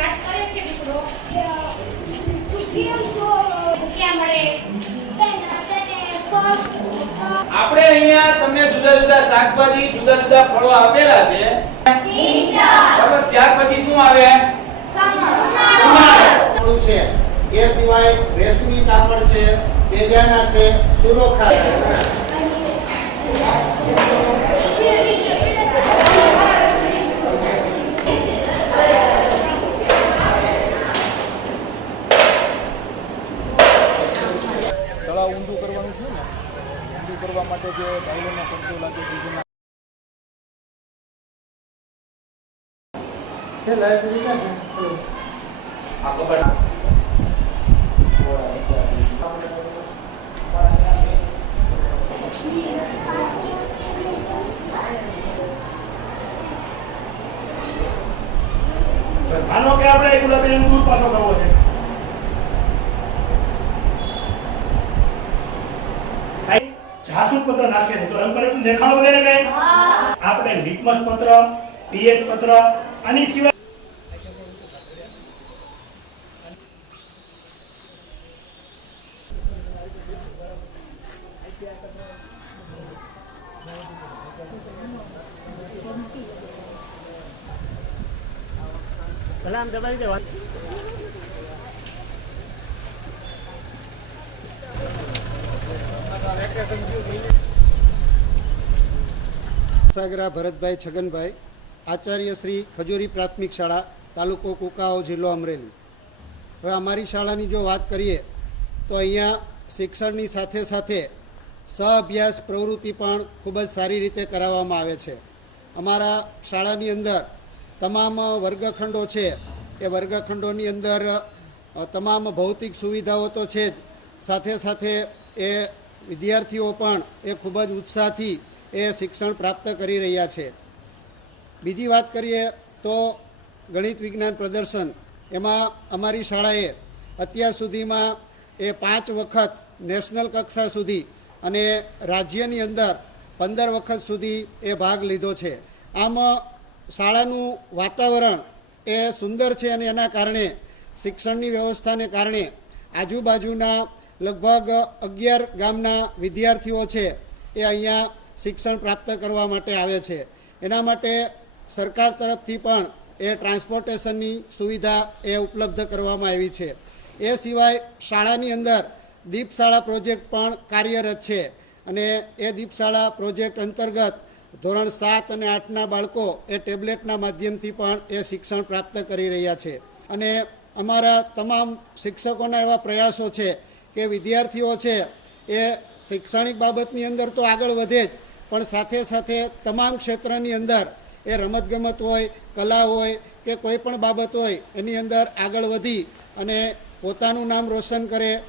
વાત કરે છે મિત્રો આપણે અહીંયા તમને જુદા જુદા શાકભાજી જુદા જુદા ફળો આપેલા છે. બરાબર ત્યાર પછી શું આવે? છે. એ સિવાય રેશમી કાપડ છે તેજાના છે સુરોખા. છે કરવા માટે જે ડાયલોનો ખર્ચો લાગે ડીઝલના આ માનો કે આપણે એક ગુલાબી દૂર પાછો કરવો છે. પત્ર નાખે છે. તો એમ કરે તો વગેરે કઈ આપણે લિટમસ પત્ર પીએચ પત્ર આની સિવાય સાગરા ભરતભાઈ છગનભાઈ, આચાર્ય શ્રી ખજૂરી પ્રાથમિક શાળા, તાલુકો કુકાઓ, જિલ્લો અમરેલી. હવે અમારી શાળાની જો વાત કરીએ, તો અહીંયા શિક્ષણની સાથે સાથે સહઅભ્યાસ પ્રવૃત્તિ પણ ખૂબ જ સારી રીતે કરાવવામાં આવે છે. અમારા શાળાની અંદર તમામ વર્ગખંડો છે એ વર્ગખંડોની અંદર તમામ ભૌતિક સુવિધાઓ તો છે જ. સાથે સાથે એ વિદ્યાર્થીઓ પણ એ ખૂબ જ ઉત્સાહથી એ શિક્ષણ પ્રાપ્ત કરી રહ્યા છે. બીજી વાત કરીએ તો ગણિત વિજ્ઞાન પ્રદર્શન. એમાં અમારી શાળાએ અત્યાર સુધીમાં એ પાંચ વખત નેશનલ કક્ષા સુધી અને રાજ્યની અંદર પંદર વખત સુધી એ ભાગ લીધો છે. આમ શાળાનું વાતાવરણ એ સુંદર છે અને એના કારણે શિક્ષણની વ્યવસ્થાને કારણે આજુબાજુના લગભગ અગિયાર ગામના વિદ્યાર્થીઓ છે એ અહીંયા શિક્ષણ પ્રાપ્ત કરવા માટે આવે છે. એના માટે સરકાર તરફથી પણ એ ટ્રાન્સપોર્ટેશનની સુવિધા એ ઉપલબ્ધ કરવામાં આવી છે. એ સિવાય શાળાની અંદર દીપશાળા પ્રોજેક્ટ પણ કાર્યરત છે અને એ દીપશાળા પ્રોજેક્ટ અંતર્ગત ધોરણ સાત અને આઠના બાળકો એ ટેબ્લેટના માધ્યમથી પણ એ શિક્ષણ પ્રાપ્ત કરી રહ્યા છે. અને અમારા તમામ શિક્ષકોના એવા પ્રયાસો છે કે વિદ્યાર્થીઓ છે એ શૈક્ષણિક બાબતની અંદર તો આગળ વધે જ પણ સાથે સાથે તમામ ક્ષેત્રની અંદર એ રમતગમત હોય, કલા હોય કે કોઈ પણ બાબત હોય, એની અંદર આગળ વધી અને પોતાનું નામ રોશન કરે.